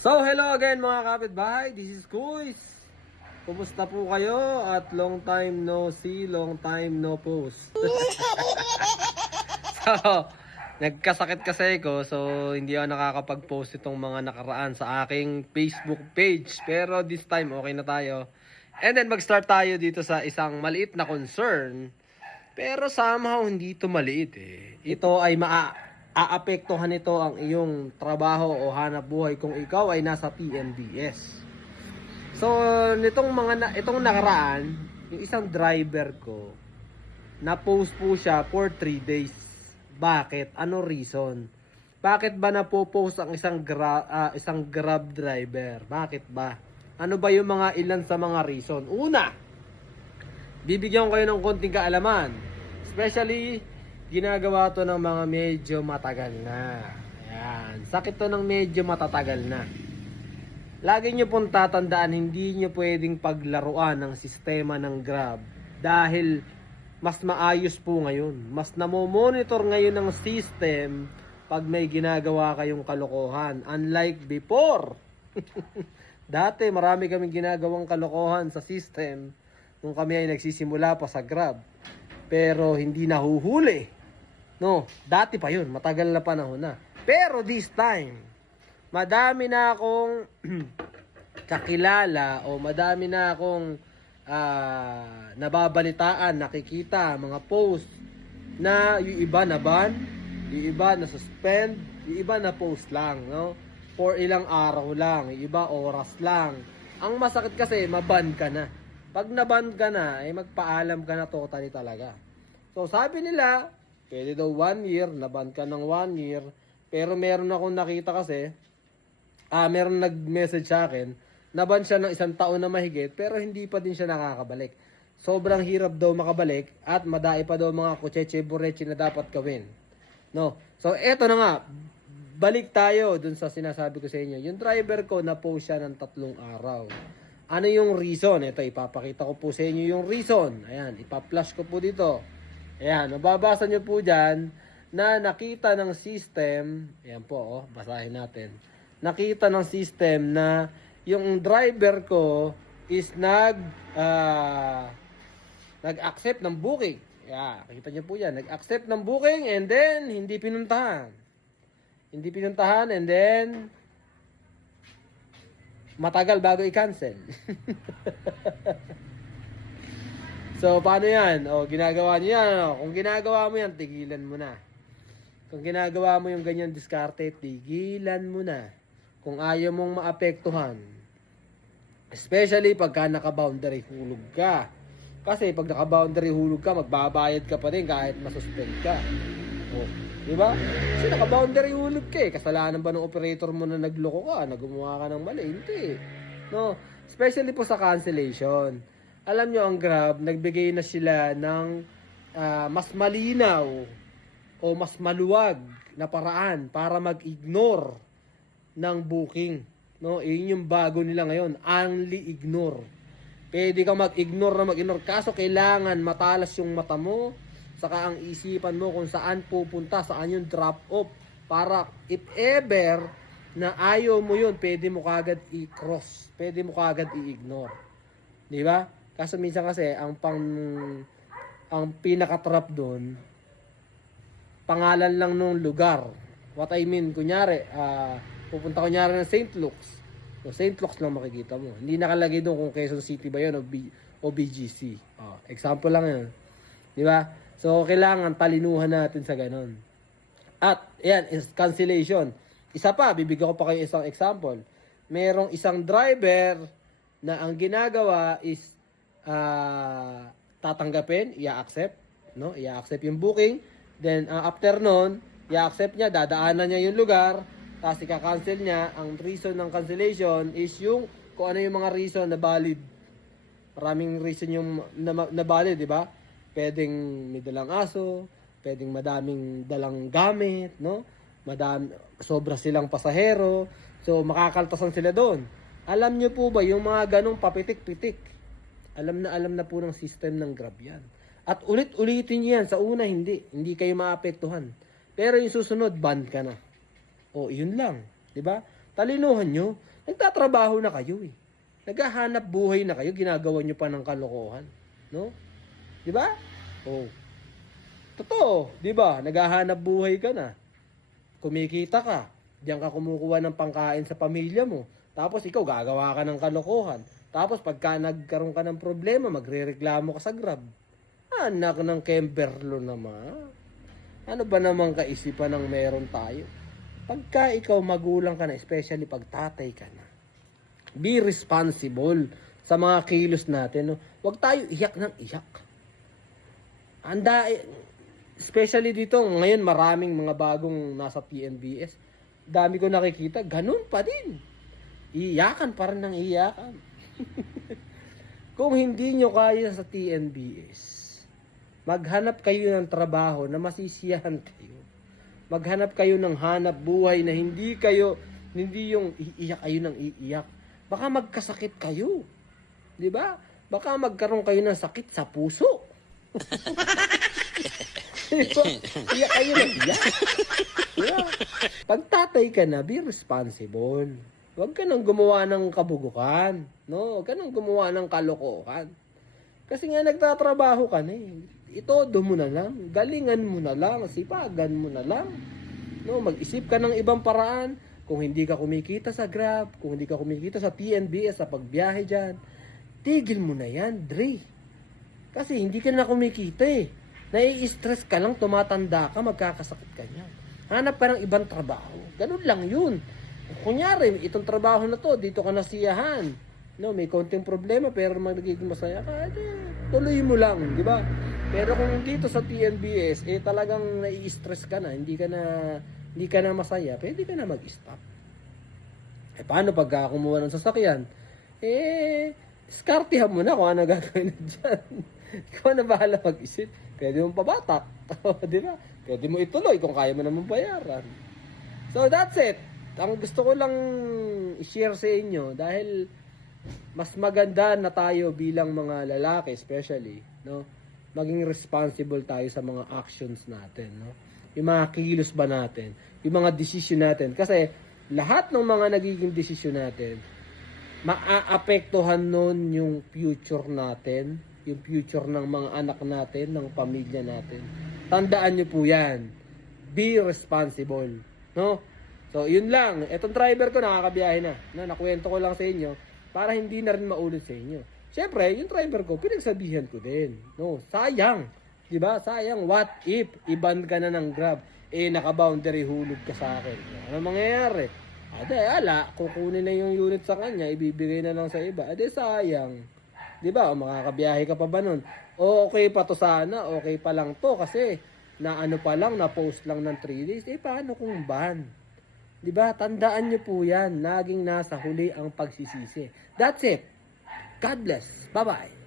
So, hello again mga kapitbahay. This is Kuis. Kumusta po kayo? At long time no see, long time no post. So, nagkasakit kasi ko. So, hindi ako nakakapag-post itong mga nakaraan sa aking Facebook page. Pero this time, okay na tayo. And then, mag-start tayo dito sa isang maliit na concern. Pero somehow, hindi ito maliit eh. Ito ay aapektuhan nito ang iyong trabaho o hanap buhay kung ikaw ay nasa PNBS. So, itong nakaraan, yung isang driver ko, na-post po siya for 3 days. Bakit? Ano reason? Bakit ba na-post ang isang Grab driver? Bakit ba? Ano ba yung mga ilan sa mga reason? Una, bibigyan ko kayo ng konting kaalaman. Especially, ginagawa to ng mga medyo matagal na. Ayan. Sakit to ng medyo matatagal na. Lagi nyo pong tatandaan, hindi nyo pwedeng paglaruan ng sistema ng Grab. Dahil mas maayos po ngayon. Mas namomonitor ngayon ng system pag may ginagawa kayong kalokohan. Unlike before. Dati marami kaming ginagawang kalokohan sa system nung kami ay nagsisimula pa sa Grab. Pero hindi nahuhuli. No, dati pa yun, matagal na panahon na. Pero this time, madami na akong kakilala o madami na akong nababalitaan, nakikita, mga post na yung iba na ban, yung iba na suspend, yung iba na post lang, no? For ilang araw lang, yung iba oras lang. Ang masakit kasi, maban ka na. Pag naban ka na, ay magpaalam ka na totally talaga. So sabi nila, pwede daw 1 year, naban ka ng 1 year. Pero meron akong nakita kasi, meron nag-message sa akin, naban siya ng 1 taon na mahigit, pero hindi pa din siya nakakabalik. Sobrang hirap daw makabalik, at madai pa daw mga kutseche-bureche na dapat gawin. No? So, eto na nga, balik tayo dun sa sinasabi ko sa inyo. Yung driver ko, na-post siya ng 3 araw. Ano yung reason? Ito, ipapakita ko po sa inyo yung reason. Ayan, ipa-flash ko po dito. Ayan, mababasa nyo po dyan na nakita ng system, ayan po, oh, basahin natin. Nakita ng system na yung driver ko is nag-accept ng booking. Yeah, nakita nyo po yan. Nag-accept ng booking and then hindi pinuntahan. Hindi pinuntahan and then matagal bago i-cancel. So, paano yan? O, ginagawa niyo yan. Ano? Kung ginagawa mo yan, tigilan mo na. Kung ginagawa mo yung ganyan diskarte, tigilan mo na. Kung ayaw mong maapektuhan. Especially pagka naka-boundary hulog ka. Kasi pag naka-boundary hulog ka, magbabayad ka pa din kahit masuspend ka. O, di ba? Kasi naka-boundary hulog ka eh. Kasalanan ba ng operator mo na nagloko ka, na gumawa ka ng mali? Hindi. No? Especially po sa cancellation. Alam nyo, ang Grab, nagbigay na sila ng mas malinaw o mas maluwag na paraan para mag-ignore ng booking. No? Yun yung bago nila ngayon, only ignore. Pwede kang mag-ignore na mag-ignore. Kaso kailangan matalas yung mata mo, saka ang isipan mo kung saan pupunta, saan yung drop-off. Para if ever na ayaw mo yun, pwede mo kagad i-cross. Pwede mo kagad i-ignore. Di ba? Kaso minsan kasi, ang pinaka-trap doon, pangalan lang nung lugar. What I mean, kunyari, pupunta kunyari ng St. Luke's. So, St. Luke's lang makikita mo. Hindi nakalagay doon kung Quezon City ba yun o BGC. Example lang yun. Di ba? So, kailangan talinuhan natin sa ganon. At, yan, is cancellation. Isa pa, bibigyan ko pa kayo isang example. Merong isang driver na ang ginagawa is tatanggapin, i-accept, no? I-accept yung booking. Then, after nun, i-accept niya, dadaanan niya yung lugar, tapos i-cancel niya. Ang reason ng cancellation is yung, kung ano yung mga reason na valid. Maraming reason yung na valid, di ba? Pwedeng may dalang aso, pwedeng madaming dalang gamit, no? Sobra silang pasahero, so makakaltasan sila doon. Alam niyo po ba, yung mga ganong papitik-pitik, alam na po ng system ng Grab yan. At ulit-ulitin nyo yan. Sa una, hindi kayo maapektuhan. Pero yung susunod, ban ka na. O, yun lang. Diba? Talinuhan nyo. Nagtatrabaho na kayo eh. Naghahanap buhay na kayo, ginagawa nyo pa ng kalokohan. No? Di ba? Oh. Totoo, di ba? Naghahanap buhay ka na. Kumikita ka. Diyan ka kumukuha ng pangkain sa pamilya mo. Tapos ikaw gagawa ka ng kalokohan. Tapos pagka nagkaroon ka ng problema, magrereklamo ka sa Grab. Anak ng Kemberlo naman. Ano ba naman kaisipan ng meron tayo? Pagka ikaw magulang ka na, especially pag tatay ka na, be responsible sa mga kilos natin. No? Huwag tayo iyak ng iyak. Especially dito, ngayon maraming mga bagong nasa PNBS. Dami ko nakikita, ganun pa din. Iyakan pa rin ng iyakan. Kung hindi nyo kaya sa TNBS, maghanap kayo ng trabaho na masisiyahan kayo. Maghanap kayo ng hanap buhay na hindi yung iiyak kayo ng iiyak. Baka magkasakit kayo. Di ba? Baka magkaroon kayo ng sakit sa puso. Diba? Iyak kayo ng iyak. Diba? Pag tatay ka na, be responsible. Huwag ka nang gumawa ng kabugukan. No? Huwag ka nang gumawa ng kalokohan. Kasi nga nagtatrabaho ka na eh. Itodo mo na lang. Galingan mo na lang. Sipagan mo na lang. No? Mag-isip ka ng ibang paraan. Kung hindi ka kumikita sa Grab, kung hindi ka kumikita sa TNBS, sa pagbiyahe dyan, tigil mo na yan, Dre. Kasi hindi ka na kumikita eh. Nai-stress ka lang, tumatanda ka, magkakasakit ka niyan. Hanap ka ng ibang trabaho. Ganun lang yun. Kunyari, itong trabaho na to, dito ka nasiyahan. No, may konting problema, pero magiging masaya ka, tuloy mo lang, di ba? Pero kung dito sa TNBS, talagang nai-stress ka na, hindi ka na masaya, pwede ka na mag-stop. Paano pag kumuha ng sasakyan? Skartihan mo na kung ano gagawin na dyan. Ikaw na bahala mag-isip. Pwede mong pabatak. Di ba? Pwede mo ituloy kung kaya mo naman bayaran. So that's it. Ang gusto ko lang i-share sa inyo dahil mas maganda na tayo bilang mga lalaki especially, no? Maging responsible tayo sa mga actions natin, no? Yung mga kilos ba natin, yung mga decision natin. Kasi lahat ng mga nagiging decision natin, maaapektuhan nun yung future natin, yung future ng mga anak natin, ng pamilya natin. Tandaan nyo po yan. Be responsible. No? So, yun lang. Etong driver ko nakakabiyahe na. No? Nakwento ko lang sa inyo para hindi na rin maulit sa inyo. Siyempre, yung driver ko, pinagsabihan ko din. No? Sayang. Diba? Sayang. What if iban ka na ng Grab? Naka-boundary hulog ka sa akin. Ano mangyayari? Ala, kukunin na yung unit sa kanya, ibibigay na lang sa iba. Sayang. Diba? O makakabiyahe ka pa ba nun? O okay pa to sana, okay pa lang to kasi na ano pa lang, na post lang ng 3 days. Paano kung ban? Diba? Tandaan nyo po yan. Laging nasa huli ang pagsisisi. That's it. God bless. Bye-bye.